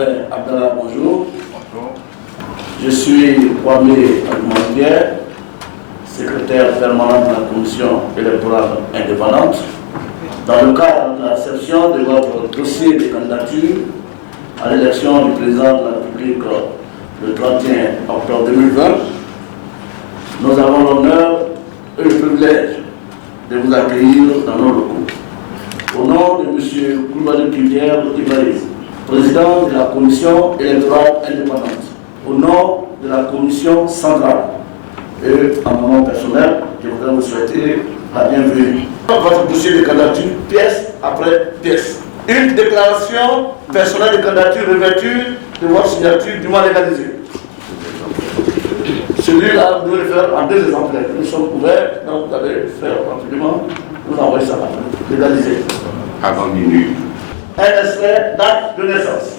frère Abdallah, bonjour. Je suis Kwame Agumant-Pierre, secrétaire permanent de la Commission électorale indépendante. Dans le cadre de la réception de votre dossier de candidature à l'élection du président de la République le 31 octobre 2020, nous avons l'honneur et le privilège de vous accueillir dans nos locaux. Au nom de M. Koulibaly Pierre Ibaïs, président de la Commission électorale indépendante, au nom de la Commission centrale et en mon nom personnel, je voudrais vous souhaiter la bienvenue. Votre dossier de candidature, pièce après pièce. Une déclaration personnelle de candidature revêtue de votre signature dûment légalisée. Celui-là, vous devez le faire en 2 exemplaires. Nous sommes ouverts, donc vous allez faire rapidement, vous envoyez ça là, légalisé. Avant minuit. Un extrait, date de naissance.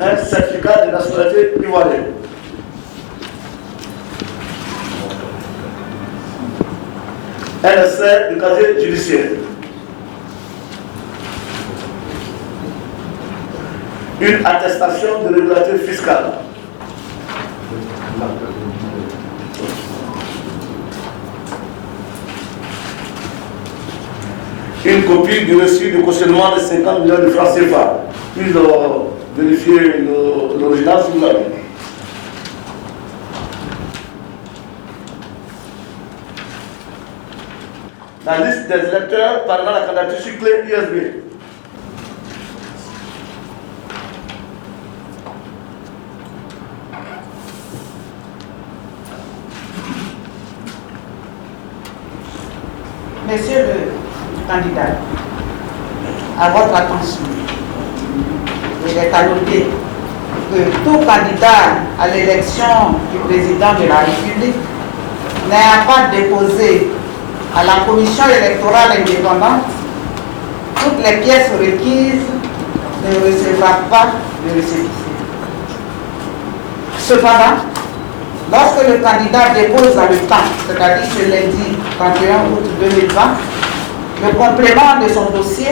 Un certificat de nationalité ivoirienne. Un extrait du casier judiciaire. Une attestation de régularité fiscale. Une copie du reçu de cautionnement de 50 millions de francs CFA. Puis vérifier l'original si vous l'avez. La liste des électeurs parlant la candidature sur clé USB. Monsieur le candidat, à votre attention, il est à noter que tout candidat à l'élection du président de la République n'a pas déposé à la commission électorale indépendante toutes les pièces requises ne recevra pas de récépissé. Cependant, lorsque le candidat dépose dans le temps, c'est-à-dire ce lundi 31 août 2020, le complément de son dossier,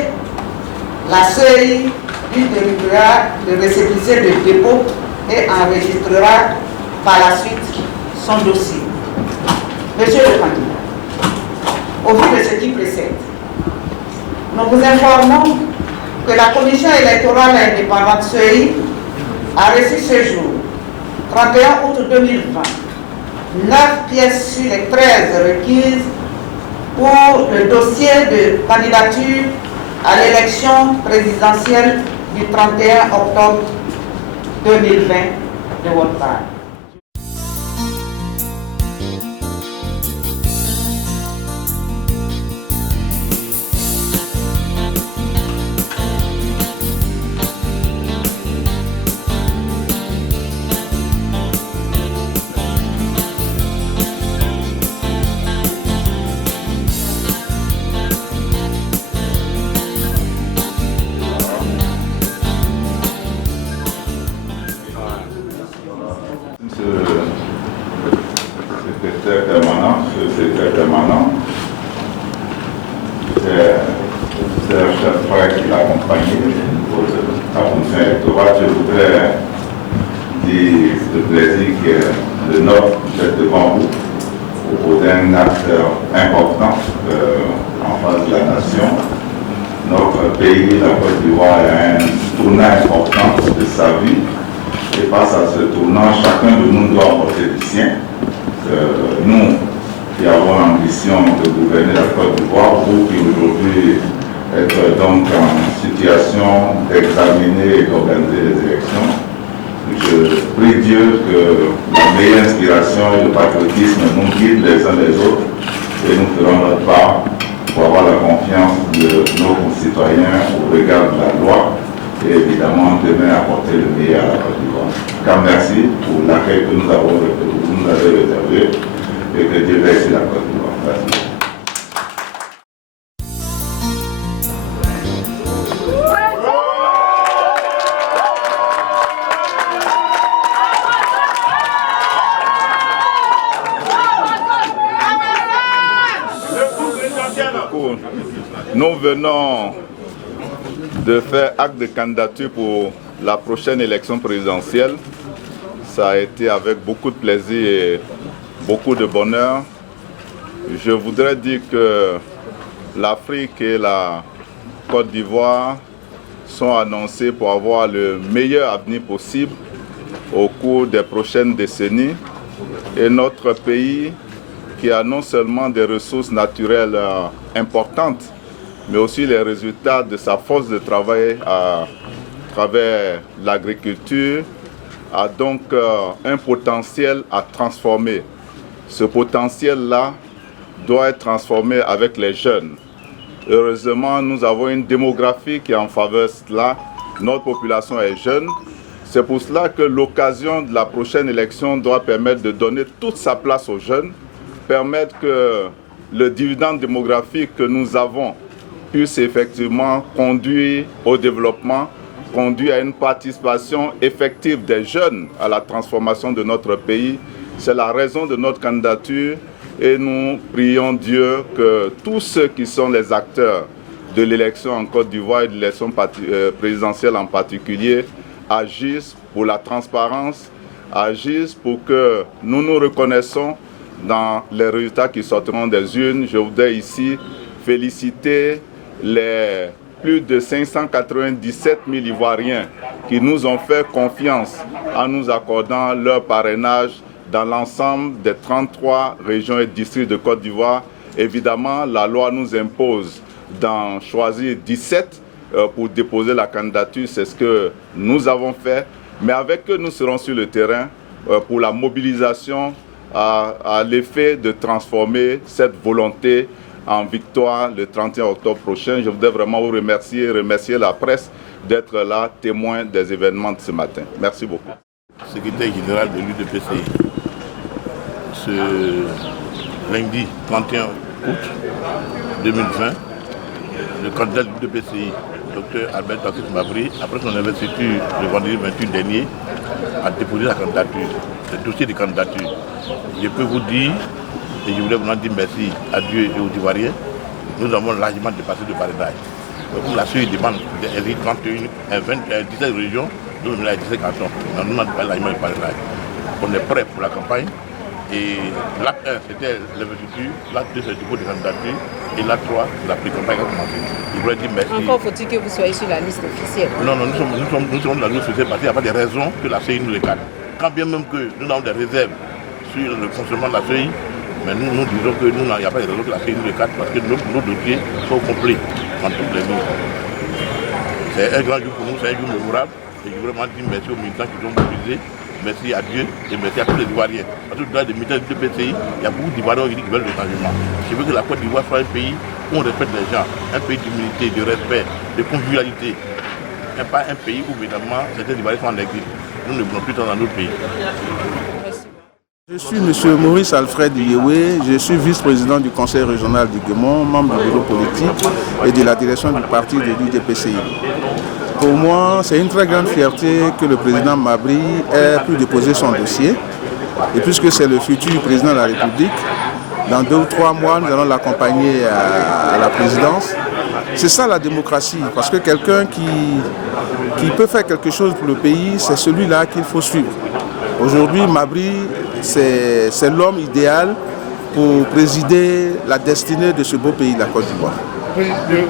la CEI lui délivrera le récépissé de dépôt et enregistrera par la suite son dossier. Monsieur le candidat, au vu de ce qui précède, nous vous informons que la Commission électorale indépendante CEI a reçu ce jour, 31 août 2020, 9 pièces sur les 13 requises pour le dossier de candidature à l'élection présidentielle du 31 octobre 2020 de votre part. Secrétaire permanent, c'est un chef frère qui l'accompagnait pour la fonction électorale. Je voudrais dire le plaisir que le nôtre d'être devant vous pour un acte important en face de la nation. Notre pays, la Côte d'Ivoire, a un tournant important de sa vie. Et face à ce tournant, chacun de nous doit apporter du sien. Nous qui avons l'ambition de gouverner la Côte d'Ivoire, vous qui aujourd'hui êtes donc en situation d'examiner et d'organiser les élections, je prie Dieu que la meilleure inspiration et le patriotisme nous guident les uns les autres et nous ferons notre part pour avoir la confiance de nos concitoyens au regard de la loi et évidemment demain apporter le meilleur à la Côte d'Ivoire. Car merci pour l'accueil que vous nous avez réservé et que Dieu laisse la Côte d'Ivoire. Merci. Cool. Nous venons de faire acte de candidature pour la prochaine élection présidentielle. Ça a été avec beaucoup de plaisir et beaucoup de bonheur. Je voudrais dire que l'Afrique et la Côte d'Ivoire sont annoncés pour avoir le meilleur avenir possible au cours des prochaines décennies. Et notre pays, qui a non seulement des ressources naturelles importantes, mais aussi les résultats de sa force de travail à travers l'agriculture, a donc un potentiel à transformer. Ce potentiel-là doit être transformé avec les jeunes. Heureusement, nous avons une démographie qui est en faveur de cela. Notre population est jeune. C'est pour cela que l'occasion de la prochaine élection doit permettre de donner toute sa place aux jeunes, permettre que le dividende démographique que nous avons puisse effectivement conduire au développement, conduire à une participation effective des jeunes à la transformation de notre pays. C'est la raison de notre candidature. Et nous prions Dieu que tous ceux qui sont les acteurs de l'élection en Côte d'Ivoire et de l'élection présidentielle en particulier agissent pour la transparence, agissent pour que nous nous reconnaissons dans les résultats qui sortiront des urnes. Je voudrais ici féliciter les plus de 597 000 Ivoiriens qui nous ont fait confiance en nous accordant leur parrainage dans l'ensemble des 33 régions et districts de Côte d'Ivoire. Évidemment, la loi nous impose d'en choisir 17 pour déposer la candidature. C'est ce que nous avons fait. Mais avec eux, nous serons sur le terrain pour la mobilisation à l'effet de transformer cette volonté en victoire le 31 octobre prochain. Je voudrais vraiment vous remercier et remercier la presse d'être là, témoin des événements de ce matin. Merci beaucoup. Secrétaire général de l'UDPCI. Ce lundi 31 août 2020, le candidat de l'UDPCI, Dr Albert Patrice Mabry, après son investiture le vendredi 28 dernier, a déposé la candidature, le dossier de candidature. Je peux vous dire, et je voulais vous en dire merci à Dieu et aux Ivoiriens, nous avons largement dépassé le parrainage. Donc la CEI demande 17 régions, nous avons 17 cantons. Nous n'avons pas largement le parrainage. On est prêt pour la campagne. Et l'acte 1, c'était l'investiture, l'acte 2, c'est le dépôt de candidature, et l'acte 3, c'est la pré-campagne qui a commencé. Je voudrais dire merci. Encore faut-il que vous soyez sur la liste officielle? Non, nous sommes dans la liste officielle parce qu'il n'y a pas de raison que la CEI nous les cadre. Quand bien même que nous avons des réserves sur le fonctionnement de la CEI, mais nous disons qu'il n'y a pas de raison que la CEI nous les cadre parce que nos dossiers sont complets en toutes les lignes. C'est un grand jour pour nous, c'est un jour mémorable. Et je veux vraiment dire merci aux militants qui sont mobilisés. Merci à Dieu et merci à tous les Ivoiriens. Parce que dans les militaires du PCI, il y a beaucoup d'Ivoiriens qui veulent le changement. Je veux que la Côte d'Ivoire soit un pays où on respecte les gens, un pays d'humilité, de respect, de convivialité. Et pas un pays où évidemment certains Ivoiriens sont en exil. Nous ne voulons plus dans notre pays. Je suis M. Maurice Alfred Yewé, je suis vice-président du conseil régional du Guémon, membre du bureau politique et de la direction du parti de l'UDPCI. Pour moi, c'est une très grande fierté que le président Mabry ait pu déposer son dossier. Et puisque c'est le futur président de la République, dans 2 ou 3 mois, nous allons l'accompagner à la présidence. C'est ça la démocratie, parce que quelqu'un qui peut faire quelque chose pour le pays, c'est celui-là qu'il faut suivre. Aujourd'hui, Mabry, c'est l'homme idéal pour présider la destinée de ce beau pays de la Côte d'Ivoire.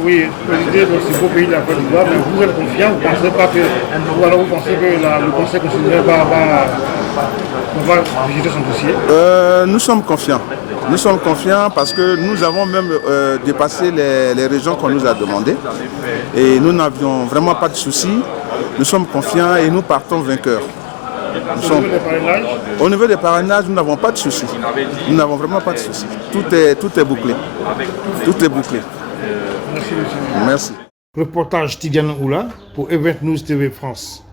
Oui, présider de ce beau pays de la Côte d'Ivoire, mais vous êtes confiant, vous pensez pas que, ou alors vous pensez que le Conseil constitutionnel va visiter son dossier? Nous sommes confiants. Nous sommes confiants parce que nous avons même dépassé les régions qu'on nous a demandées et nous n'avions vraiment pas de soucis. Nous sommes confiants et nous partons vainqueurs. Au niveau des parrainages, nous n'avons pas de soucis. Nous n'avons vraiment pas de soucis. Tout est bouclé. Tout est bouclé. Merci, monsieur. Merci. Reportage Tidiane Oula pour Event News TV France.